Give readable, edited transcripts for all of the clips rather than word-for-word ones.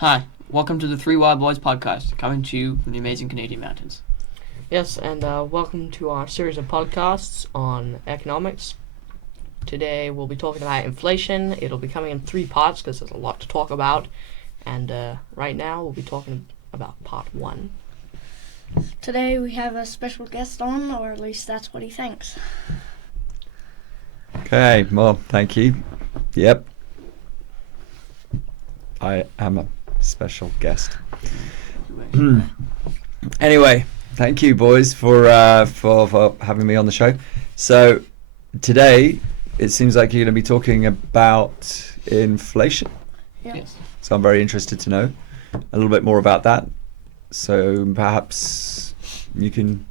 Hi, welcome to the Three Wild Boys podcast, coming to you from the amazing Canadian mountains. Yes, and welcome to our series of podcasts on economics. Today we'll be talking about inflation. It'll be coming in 3 parts because there's a lot to talk about. And right now we'll be talking about part 1. Today we have a special guest on, or at least that's what he thinks. Okay, well, thank you. Yep. I am a special guest. Anyway, thank you, boys, for having me on the show. So, today, it seems like you're going to be talking about inflation. Yeah. Yes. So I'm very interested to know a little bit more about that. So perhaps you can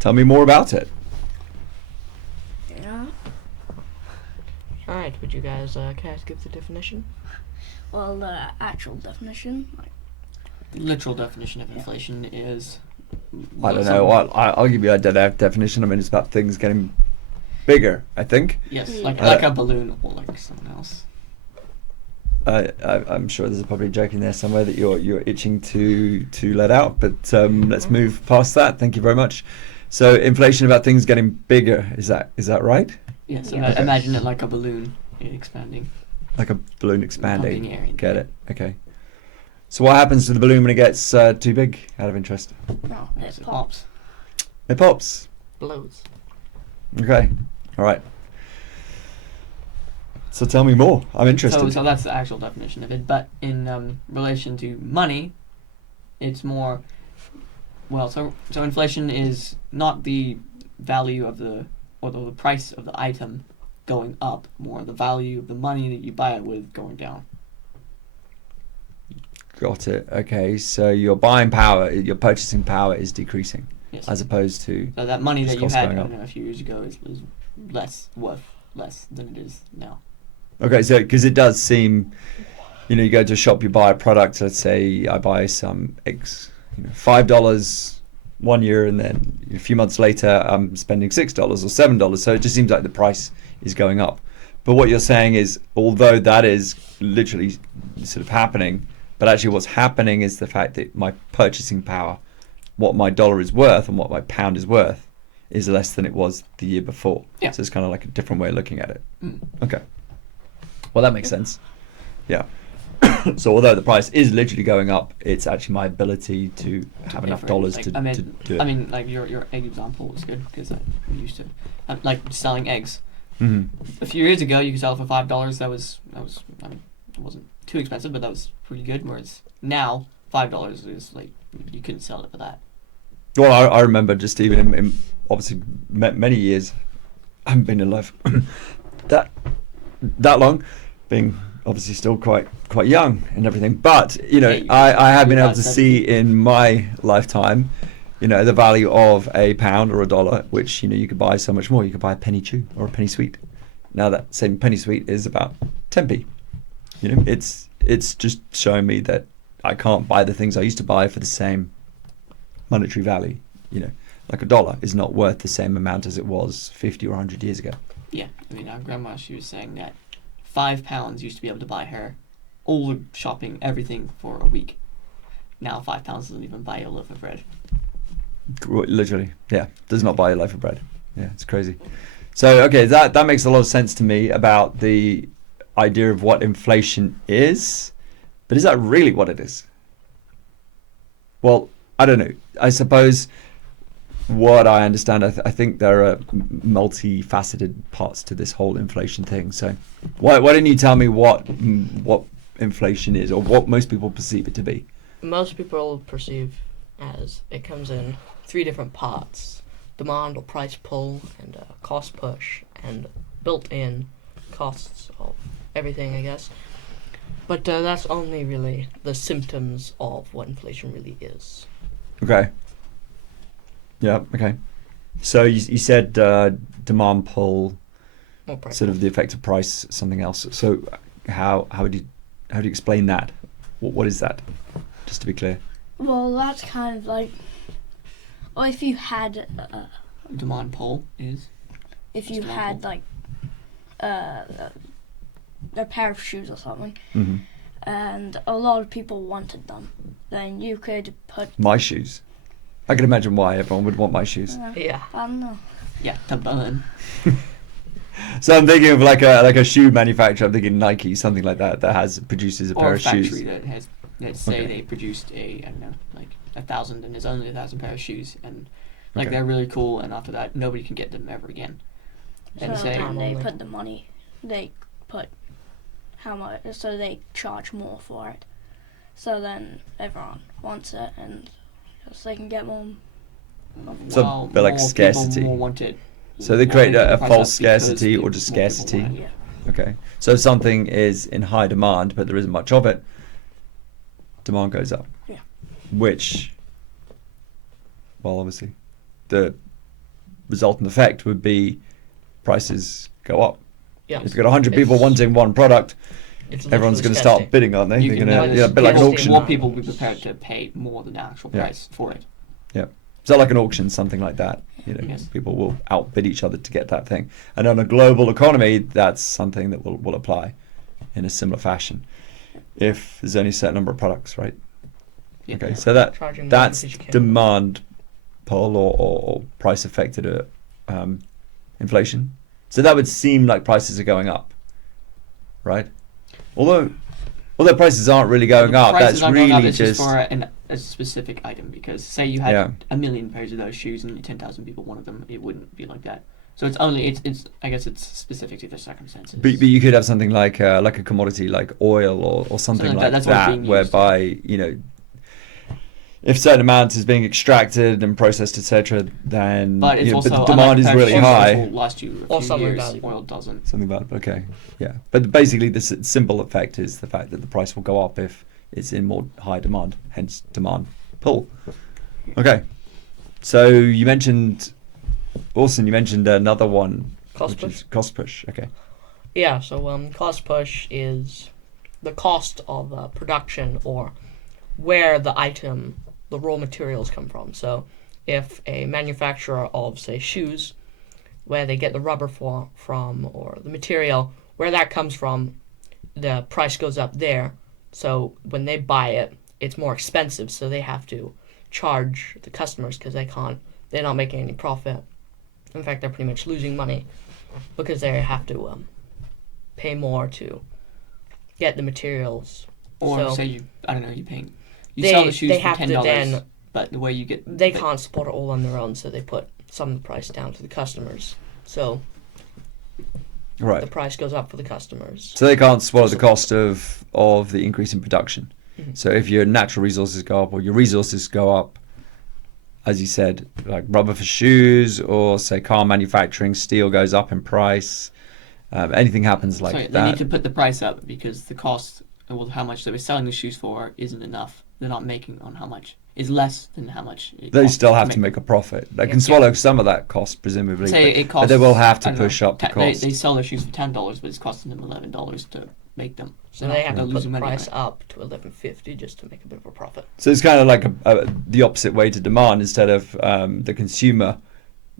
tell me more about it. Yeah. Alright, would you guys care to give the definition? Well, the actual definition, The literal definition of inflation is... I don't know. I'll give you a definition. I mean, it's about things getting bigger, I think. Yes, Yeah. like a balloon or like someone else. I'm sure there's probably a joke in there somewhere that you're itching to let out, but let's move past that. Thank you very much. So, inflation about things getting bigger. Is that right? Yes, Yeah. imagine it like a balloon expanding. Like a balloon Pumping expanding. air in. Get it? Okay. So, what happens to the balloon when it gets too big? Out of interest, no, Yes, it it pops. it pops. Blows. Okay. All right. So tell me more. I'm interested. So that's the actual definition of it. But in relation to money, it's more... Well, so inflation is not the value of the price of the item going up, more the value of the money that you buy it with going down. Got it. Okay. So your buying power, your purchasing power is decreasing Yes. as opposed to. So that money Just that you costs had, I going don't up. know, a few years ago is worth less than it is now. Okay. So because it does seem, you go to a shop, you buy a product. Let's say I buy some eggs, $5 1 year, and then a few months later I'm spending $6 or $7. So it just seems like the price is going up. But what you're saying is, although that is literally sort of happening, but actually what's happening is the fact that my purchasing power, what my dollar is worth and what my pound is worth, is less than it was the year before. Yeah. So it's kind of like a different way of looking at it. Mm. Okay. Well, that makes sense. Yeah. So although the price is literally going up, it's actually my ability to have pay enough for it. dollars Like, to do it. I mean, like your egg example was good because I used to like selling eggs. Hmm. A few years ago, you could sell it for $5. That was I mean, it wasn't too expensive, but that was pretty good. Whereas now, $5 is like you couldn't sell it for that. Well, I remember just even in obviously many years, I haven't been in life that long, being obviously still quite young and everything. But Yeah, I have been you're able to about see in my lifetime, the value of a pound or a dollar, which you could buy so much more. You could buy a penny chew or a penny sweet. Now that same penny sweet is about 10p. It's just showing me that I can't buy the things I used to buy for the same monetary value. Like a dollar is not worth the same amount as it was 50 or 100 years ago. Yeah, I mean, our grandma, she was saying that £5 used to be able to buy her all the shopping, everything for a week. Now £5 doesn't even buy a loaf of bread. Literally, yeah, does not buy a loaf of bread. Yeah, it's crazy. So, okay, that makes a lot of sense to me about the idea of what inflation is. But is that really what it is? Well, I don't know. I suppose what I understand, I think there are multifaceted parts to this whole inflation thing. So why don't you tell me what inflation is, or what most people perceive it to be? Most people perceive as it comes in 3 different parts: demand or price pull, and cost push, and built-in costs of everything, I guess. But that's only really the symptoms of what inflation really is. Okay. Yeah, okay. So you said demand pull, Or price sort of pull. the effect of price, something else. So how do you explain that? What is that? Just to be clear. Well, that's kind of like, well, if you had Demand pull is... if you had like a pair of shoes or something, Mm-hmm. and a lot of people wanted them. Then you could put. My shoes. I can imagine why everyone would want my shoes. Yeah. I don't know. Yeah, to burn. So I'm thinking of like a shoe manufacturer. I'm thinking Nike, something like that, that produces a Or pair a of factory shoes. that has, let's say Okay. they produced I don't know, like 1,000, and there's only 1,000 pair of shoes, and like Okay. they're really cool, and after that nobody can get them ever again. And So say, then they Only. put the money. They put how much. So they charge more for it. So then everyone wants it, and just they can get more. So, well, but like more scarcity. People more want it. So they More create put the a price false up because scarcity or more just people scarcity. want it. Yeah. Okay. So if something is in high demand, but there isn't much of it, demand goes up. Yeah. Which, well, obviously, the resultant effect would be prices go up. Yeah. If you've got 100 people It's- wanting one product, It's everyone's literally going to scarcity. start bidding, aren't they? You They're can going to, notice yeah, a bit like an more auction. More people will be prepared to pay more than the actual Yeah. price for it. So like an auction, something like that. You know, Yes. people will outbid each other to get that thing. And on a global economy, that's something that will apply in a similar fashion. If there's only a certain number of products, right? Yeah. Okay, so Charging more that's because you can. demand pull or price affected inflation. So that would seem like prices are going up, right? Although prices aren't really going up, Prices that's aren't going really up, it's just for a specific item, because say you had Yeah. 1,000,000 pairs of those shoes and 10,000 people wanted them, it wouldn't be like that. So it's only it's I guess it's specific to the circumstances. But you could have something like a commodity like oil or something Something like like that, that's what's that, being used. whereby, you know, if certain amount is being extracted and processed, etc., then But it's you know, also but the demand is unlike a really pair of shoes, high. which will last you a Or few something years. valuable. Oil doesn't. Something about okay, yeah. But basically, the simple effect is the fact that the price will go up if it's in more high demand, hence demand pull. Okay, so you mentioned, Orson, you mentioned another one, Cost which push. is cost push. Okay, Yeah, so cost push is the cost of production or where the raw materials come from. So if a manufacturer of, say, shoes, where they get the rubber from or the material, where that comes from, the price goes up there. So when they buy it, it's more expensive, so they have to charge the customers because they're not making any profit. In fact, they're pretty much losing money because they have to pay more to get the materials. Or So- say you paying. You They- sell the shoes they for have to $10, then- but the way you get They can't support it all on their own, so they put some of the price down to the customers. So right. the price goes up for the customers. So they can't swallow the cost of the increase in production. Mhm. So if your natural resources go up or your resources go up, as you said, like rubber for shoes or say car manufacturing, steel goes up in price. Anything happens like Sorry, that. they need to put the price up because the cost, well, how much they were selling the shoes for isn't enough. They're not making on how much is less than how much. They still have to make a profit. They can Yeah. swallow some of that cost, presumably. Say but, it costs. but they will have to I don't know, push up the They cost. sell their shoes for $10, but it's costing them $11 to make them. So They're they not- have they're to put losing the money on price it. up to $11.50 just to make a bit of a profit. So it's kind of like the opposite way to demand. Instead of the consumer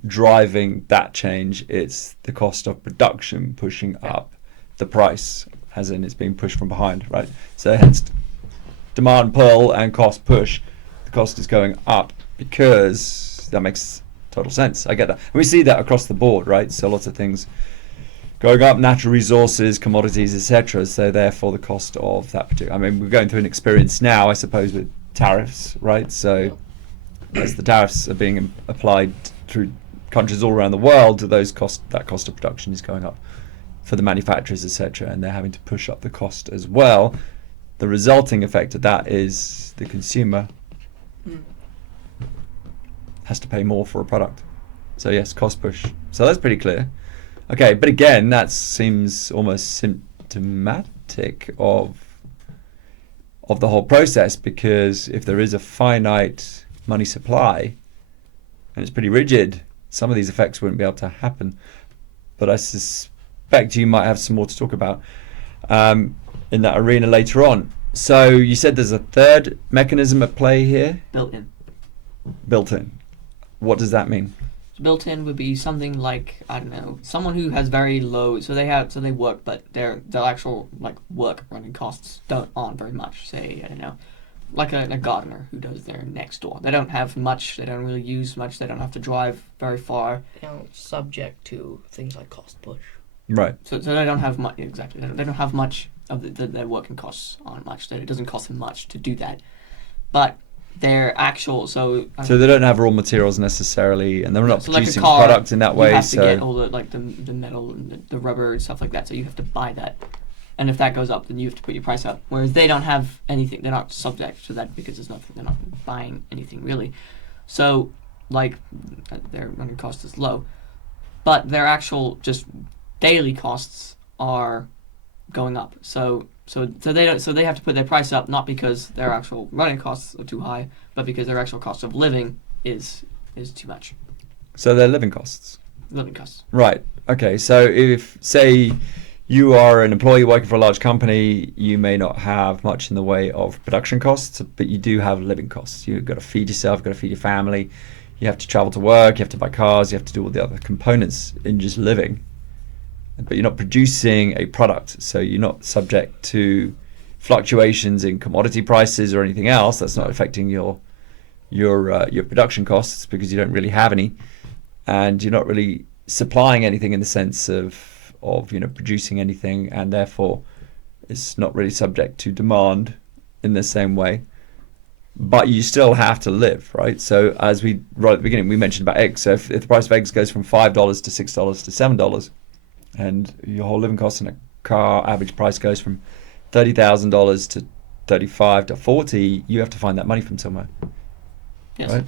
driving that change, it's the cost of production pushing Yeah. up the price, as in it's being pushed from behind, right? So hence demand pull and cost push. The cost is going up because that makes total sense. I get that. And we see that across the board, right? So lots of things going up, natural resources, commodities, etc. So therefore the cost of that particular, I mean, we're going through an experience now, I suppose, with tariffs, right? So as the tariffs are being applied through countries all around the world, that cost of production is going up for the manufacturers, etc., and they're having to push up the cost as well. The resulting effect of that is the consumer Mm. has to pay more for a product. So yes, cost push. So that's pretty clear. Okay, but again, that seems almost symptomatic of the whole process, because if there is a finite money supply and it's pretty rigid, some of these effects wouldn't be able to happen. But I suspect you might have some more to talk about in that arena later on. So you said there's a third mechanism at play here, built in. built in. What does that mean? built-in would be something like, I don't know, someone who has very low, so they work, but their actual like work running costs aren't very much. Say, I don't know, like a gardener who does their next door. They don't have much. They don't really use much. They don't have to drive very far. Subject to things like cost push. Right. So they don't have much. Exactly. They don't have much of their working costs aren't much. That it doesn't cost them much to do that, but their actual So they don't have raw materials necessarily, and they're not so like a producing car, product in that way. You have so to get all the metal and the rubber and stuff like that. So you have to buy that, and if that goes up, then you have to put your price up. Whereas they don't have anything; they're not subject to that because there's nothing. They're not buying anything really. So like their running cost is low, but their actual just daily costs are going up. So they have to put their price up, not because their actual running costs are too high, but because their actual cost of living is too much. So their living costs. Living costs. Right. Okay. So if, say, you are an employee working for a large company, you may not have much in the way of production costs, but you do have living costs. You've got to feed yourself, you've got to feed your family, you have to travel to work, you have to buy cars, you have to do all the other components in just living. But you're not producing a product, so you're not subject to fluctuations in commodity prices or anything else. That's not affecting your production costs because you don't really have any, and you're not really supplying anything in the sense of producing anything, and therefore it's not really subject to demand in the same way. But you still have to live, right? So as we right at the beginning we mentioned about eggs. So if the price of eggs goes from $5 to $6 to $7, and your whole living cost in a car average price goes from $30,000 to 35 to 40, you have to find that money from somewhere. Yes. Right?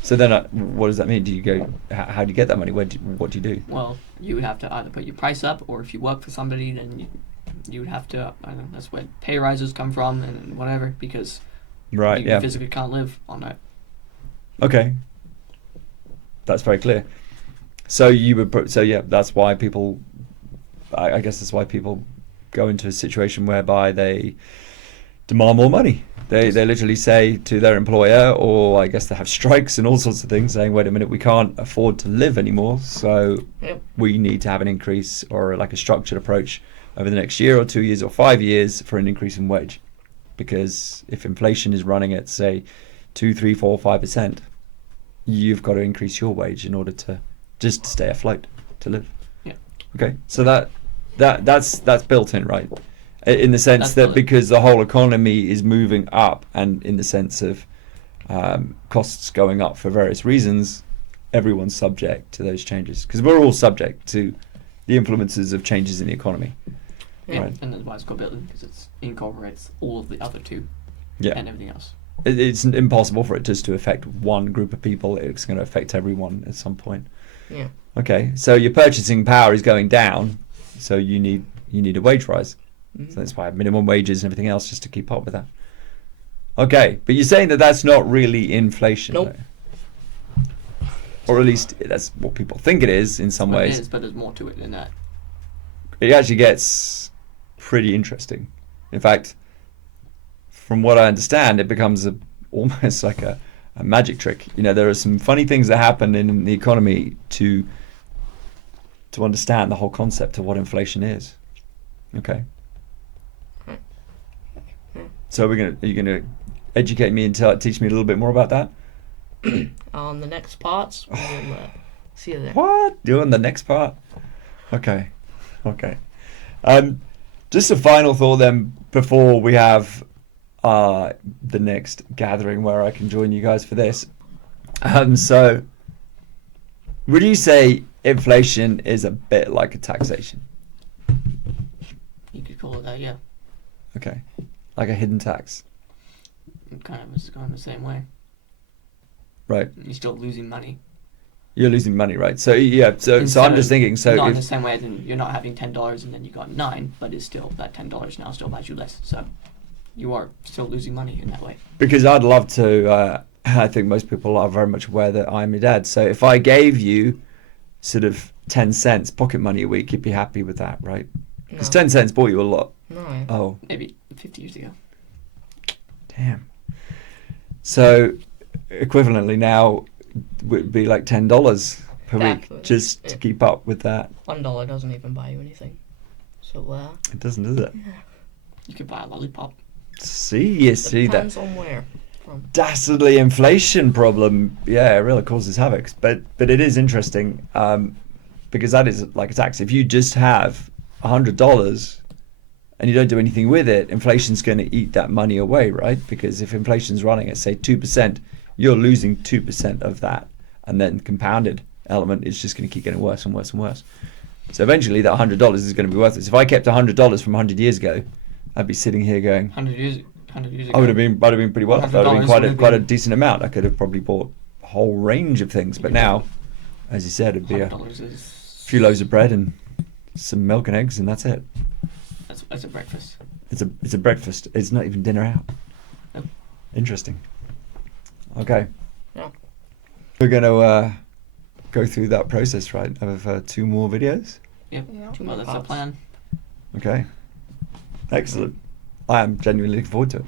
So then what does that mean? Do you go, how do you get that money? What do you do? Well, you would have to either put your price up, or if you work for somebody, then you would have to, I don't know, that's where pay rises come from and whatever, because Right, you physically can't live on that. Okay. That's very clear. So that's why people, I guess that's why people go into a situation whereby they demand more money. They literally say to their employer, or I guess they have strikes and all sorts of things, saying, wait a minute, we can't afford to live anymore, so we need to have an increase, or like a structured approach over the next year or 2 years or 5 years for an increase in wage. Because if inflation is running at, say, 2, 3, 4, 5%, you've got to increase your wage in order to just stay afloat, to live. Yeah. Okay, so that's built in, right? In the sense that because the whole economy is moving up, and in the sense of costs going up for various reasons, everyone's subject to those changes. Because we're all subject to the influences of changes in the economy. Yeah, Right. and that's why it's called built-in, because it incorporates all of the other two and everything else. It's impossible for it just to affect one group of people. It's going to affect everyone at some point. Yeah. Okay, so your purchasing power is going down, so you need a wage rise. Mm-hmm. So that's why minimum wages and everything else, just to keep up with that. Okay, but you're saying that that's not really inflation, Nope. though. Or at least that's what people think it is in some ways. It is, but there's more to it than that. It actually gets pretty interesting. In fact, from what I understand, it becomes almost like a magic trick. There are some funny things that happen in the economy to understand the whole concept of what inflation is. Okay. So are you gonna educate me and teach me a little bit more about that? On the next parts, we'll see you there. What? Doing the next part? Okay. Just a final thought then, before we have the next gathering where I can join you guys for this. So, would you say inflation is a bit like a taxation? You could call it that, yeah. Okay. Like a hidden tax. It's going the same way. Right. You're still losing money. You're losing money, right? So yeah. So I'm just thinking. So not in the same way, then you're not having $10 and then you got $9, but it's still that $10 now still buys you less. So you are still losing money in that way. Because I'd love to. I think most people are very much aware that I'm your dad. So if I gave you sort of 10 cents pocket money a week, you'd be happy with that, right? Because 10 cents bought you a lot. No. Oh, Maybe 50 years ago. damn. So equivalently now would be like $10 per week Exactly. just to Yeah. keep up with that. $1 doesn't even buy you anything. So, It doesn't, does it? You could buy a lollipop. You see that depends on where. From. dastardly inflation problem. Yeah, it really causes havoc. But it is interesting because that is like a tax. If you just have $100 and you don't do anything with it, inflation's going to eat that money away, right? Because if inflation's running at say 2%, you're losing 2% of that, and then compounded element is just going to keep getting worse and worse and worse. So eventually, that $100 is going to be worthless. If I kept $100 from 100 years ago, I'd be sitting here going, 100 years ago. I'd have been pretty well off. That would have been $100 quite a been- decent amount. I could have probably bought a whole range of things. But now, as you said, it'd be a $100 is few loaves of bread and some milk and eggs, and that's it. that's a breakfast. It's a breakfast. It's not even dinner out. Nope. Interesting. Okay. Yeah. We're gonna go through that process, right? Of 2 more videos. Yep. Two Well, more that's the parts. plan. Okay. Excellent. I am genuinely looking forward to it.